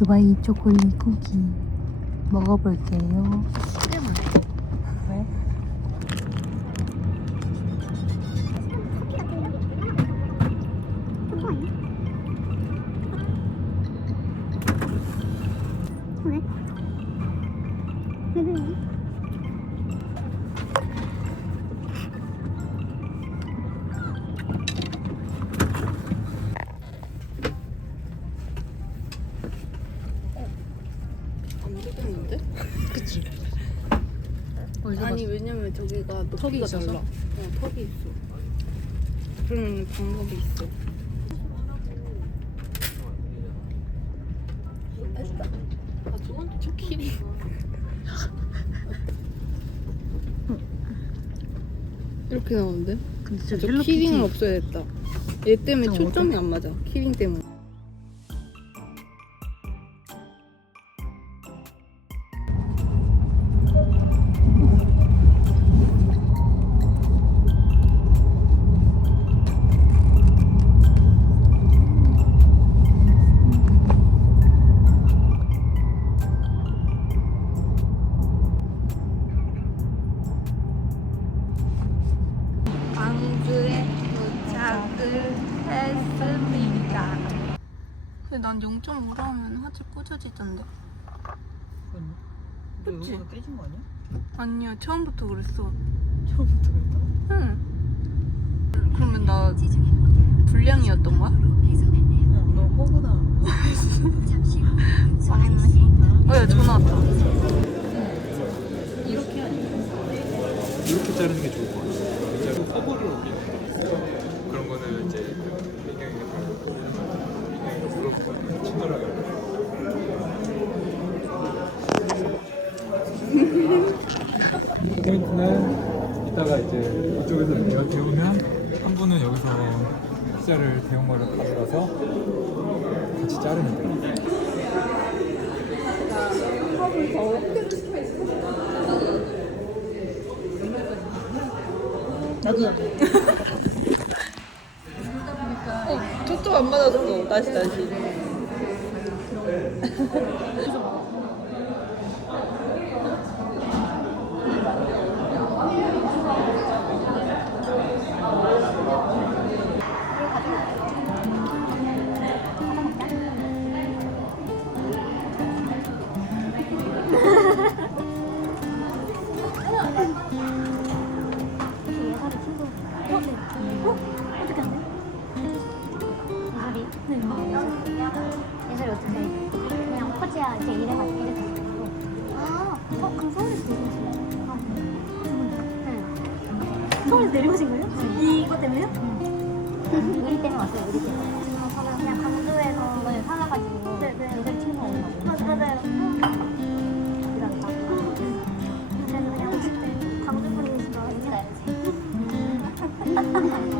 두바이 초콜릿 쿠키 먹어볼게요. 왜? 왜? 왜 봤어? 왜냐면 저기가 높이가 턱이 있어서? 달라. 어 턱이 있어. 그러면 방법이 있어. 됐다. 아 저건 저 키리. 이렇게 나오는데? 근데 헬로키티 키링은 없어야겠다. 얘 때문에 좀 초점이 안 맞아. 키링 때문에. 했습니다. 근데 난 0.5로 하면 화질 꾸겨지던데. 그치? 이거 깨진 거 아니야? 아니야 처음부터 그랬어. 처음부터 그랬다고? 응. 그러면 나 불량이었던 거야? 응, 너 호구나. 망했네. 어, 야, 전화 왔다. 이렇게 아니야? 이렇게 자르는 게 좋을 것 같아요. 자르고 커버를 올리는 거. 그런 거는 이제 배경이 배경이 친절하게. 포인트는 이따가 이쪽에서 내가 데우면 한 분은 여기서 피자를 데운 거를 가져가서 같이 자르면 돼요. 나도 나도. 어, 초점 안 맞았어. 다시, 다시. 퍼지야 이제 이래가지고 이렇게 해가지고. 아, 어, 그럼 서울에서 내려오신 거예요? 아, 네. 서울에서 내려오신 거예요? 이거 때문에요? 응. 우리 때문에 왔어요, 우리 때문에. 그냥 강주에서 네, 살아가지고 네, 네. 예설이 친구가 오고. 맞아, 맞아요. 이러다가. 그래서 그냥 오실 때 광주 분이시죠? 인사 가야지.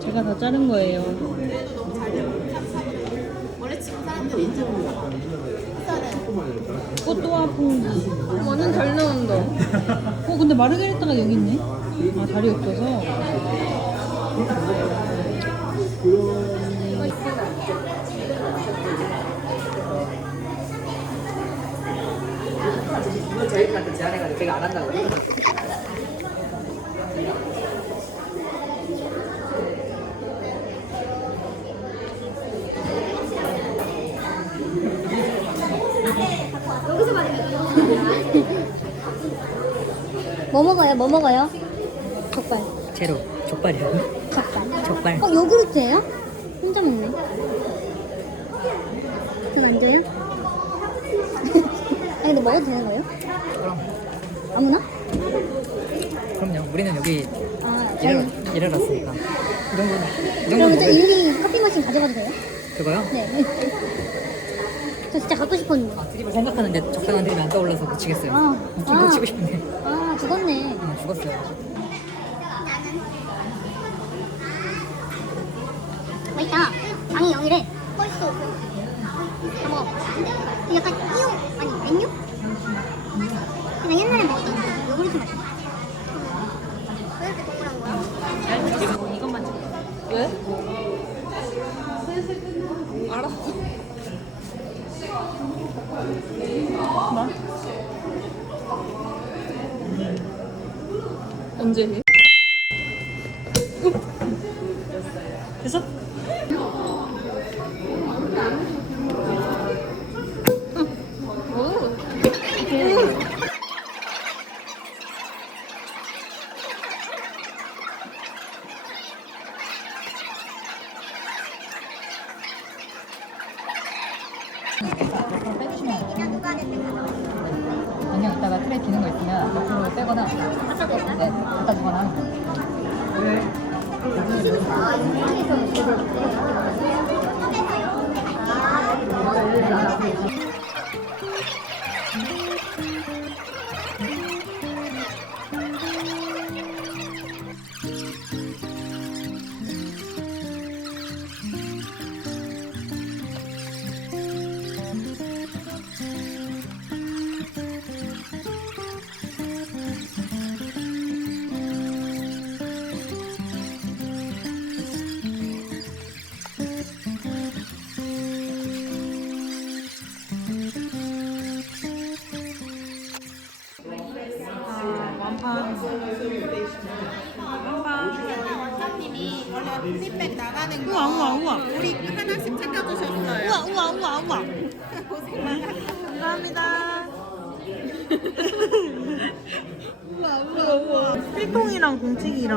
제가 다 자른 거예요. 꽃도 아픈. 완전 잘 나온다. 어 근데 마르게리타가 여기 있네. 아 다리 없어서. 저희한테 제안해가지고 제가 안 한다고 뭐 먹어요? 뭐 먹어요? 족발. 제로 족발이요. 족발. 족발. 어, 요구르트예요? 혼자 먹네. 그건 안 줘요? 아니, 근데 먹어도 되는 거예요? 아무나? 그럼요. 우리는 여기 아, 일하러 저는. 일하러 왔으니까. 이 정도는 이 그럼 정도는 저 먹을 인디 커피 머신 가져가도 돼요? 그거요? 네. 저 진짜 갖고 싶었는데. 아 드립을 생각하는데 적당한 드립이 안 떠올라서 놓치겠어요. 아. 좀 아. 놓치고 싶은데. 아, 죽었네. 아, 죽었어요. 맛있다. 방이 여기래. 맛있어. 다 먹어. 약간 이용 아니 맨유? 그냥 옛날에 먹었던 그 요구르트 맛이야. 왜 이렇게 동그란 거야? 이것만 찍어. 왜? 알았어. 나? 언제 해? 됐어? 그냥 이따가 트레이 비는 거 있으면 옆으로 빼거나 네, 갖다 주거나 하면 돼요. 우와, 우와, 우와. 우리 하나씩 챙겨주셨어요. 우와, 우와, 우와, 우와. 감사합니다. 우와, 우와, 우와. 필통이랑 공책이랑.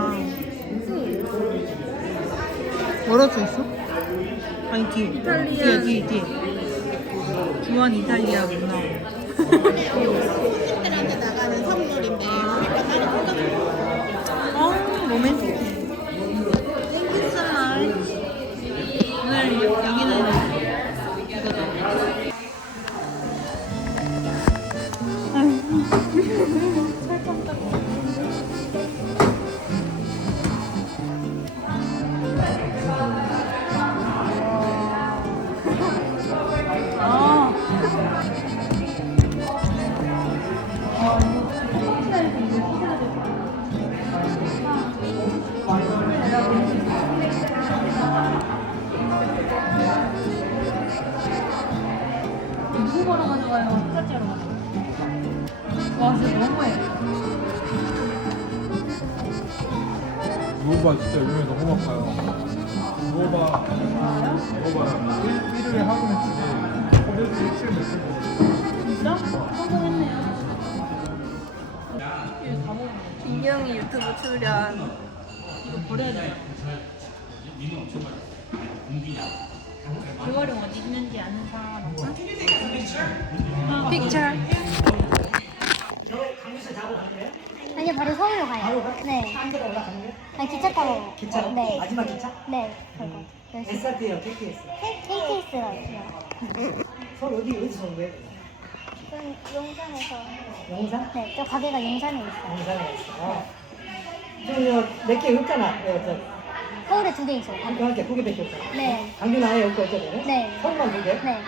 뭐라고 써있어? 아니, 뒤에. 이탈리아. 뒤에, 뒤에. 주한 이탈리아 구나. 손님들한테 나가는 선물인데 우리가 따로 꽂아줬어요. 어, 로맨틱해. 누워봐 진짜 요즘에 너무 바빠요. 누워봐. 누워봐. 일, 일요일에 하루 매치지. 화요일에 칠 매치. 진짜? 성공했네요. 김경이 유튜브 출연. 이거 버려야 돼. 재활용 어디 있는지 아는 사람 없어? 픽처. 아니요, 바로 서울로 가요. 네. 아니, 기차 타고. 기차로? 네. 마지막 기차? 네. 그거. 열심히. SRT예요, KTX. KTX라고요. 서울 어디 어디서 온 거예요? 저는 용산에서. 용산? 네, 저 가게가 용산에 있어요. 용산에 있어. 저몇개 없잖아. 어, 저 서울에 두 개 있어요. 강주한테 두개 밖에 없잖아. 네. 강주는 아예 없고 어쩌네. 네. 서울만 두 개? 네.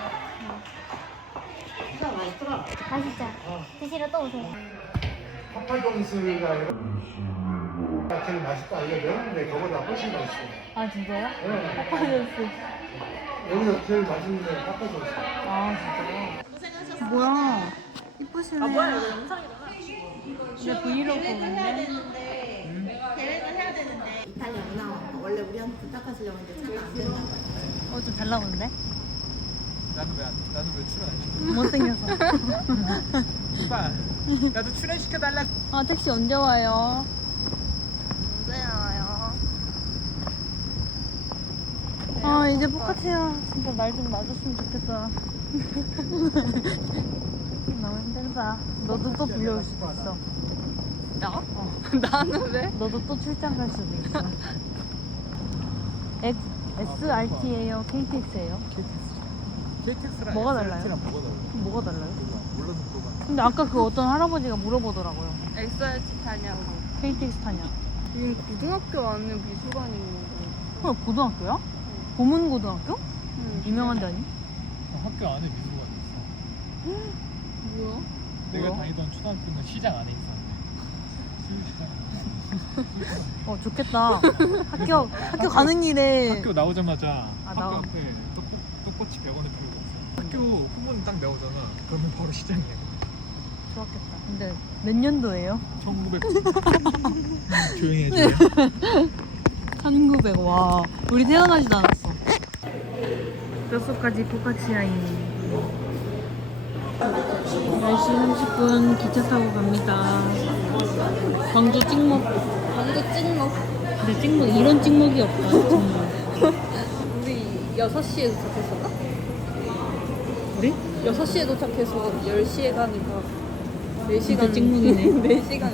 진짜 맛있더라. 맛있죠? 어. 드시러 또 오세요. 파파동수가 제일 맛있다 알려줬는데 그거보다 훨씬 맛있어. 아, 진짜요? 네. 파파이어스. 여기서 제일 맛있는 데 파파동수. 아, 진짜요? 뭐야. 이쁘시네. 아, 뭐야, 이거 영상이잖아. 진짜 브이로그 보는데? 이탈리아 문화 원래 우리한테 부탁하시려고 했는데 차가 안 된다고. 어, 좀 잘 나오는데? 나는 왜 안, 나는 왜 출연 안 시켜? 못생겨서. 오빠, 나도 출연 시켜 달라. 아 택시 언제 와요? 언제 나와요? 아 이제 포카치야. 진짜 날 좀 놔줬으면 좋겠다. 너무 힘들다. 너도 또 불려올 수도 있어. 나? 나는 왜? 너도 또 출장 갈 수도 있어. S, SRT예요? KTX예요? KTX 랑 뭐가 달라요? SRT랑 뭐가 달라요? 뭐가 달라요? 몰라. 몰라서 물어봐. 근데 아까 그 어떤 할아버지가 물어보더라고요. 엑소엘 타냐고. KTX 타냐? 여긴 고등학교 안에 미술관이 있는데. 헐 고등학교야? 보문고등학교? 유명한 데 아니? 학교 안에 미술관이 있어. 뭐야? 내가 뭐야? 다니던 초등학교는 시장 안에 있었는데. 수유시장. 어 좋겠다. 학교 학교 가는 길에 학교 나오자마자 아, 학교 나와. 앞에 떡꼬, 떡꼬치 100원에 팔고. 학교 후문 딱 나오잖아. 그러면 바로 시장이야. 좋았겠다. 근데 몇 년도예요? 1900. 조용히 해줘. 1900. 와, 우리 태어나지도 않았어. 뼛속까지 포카치아인. 10시 30분 기차 타고 갑니다. 광주 찍먹. 방금 찍먹. 근데 찍먹, 이런 찍먹이 없다. 정말. 우리 6시에 도착했었나? 우리? 6시에 도착해서 10시에 가니까 4시간. 진짜 찍먹이네. 4시간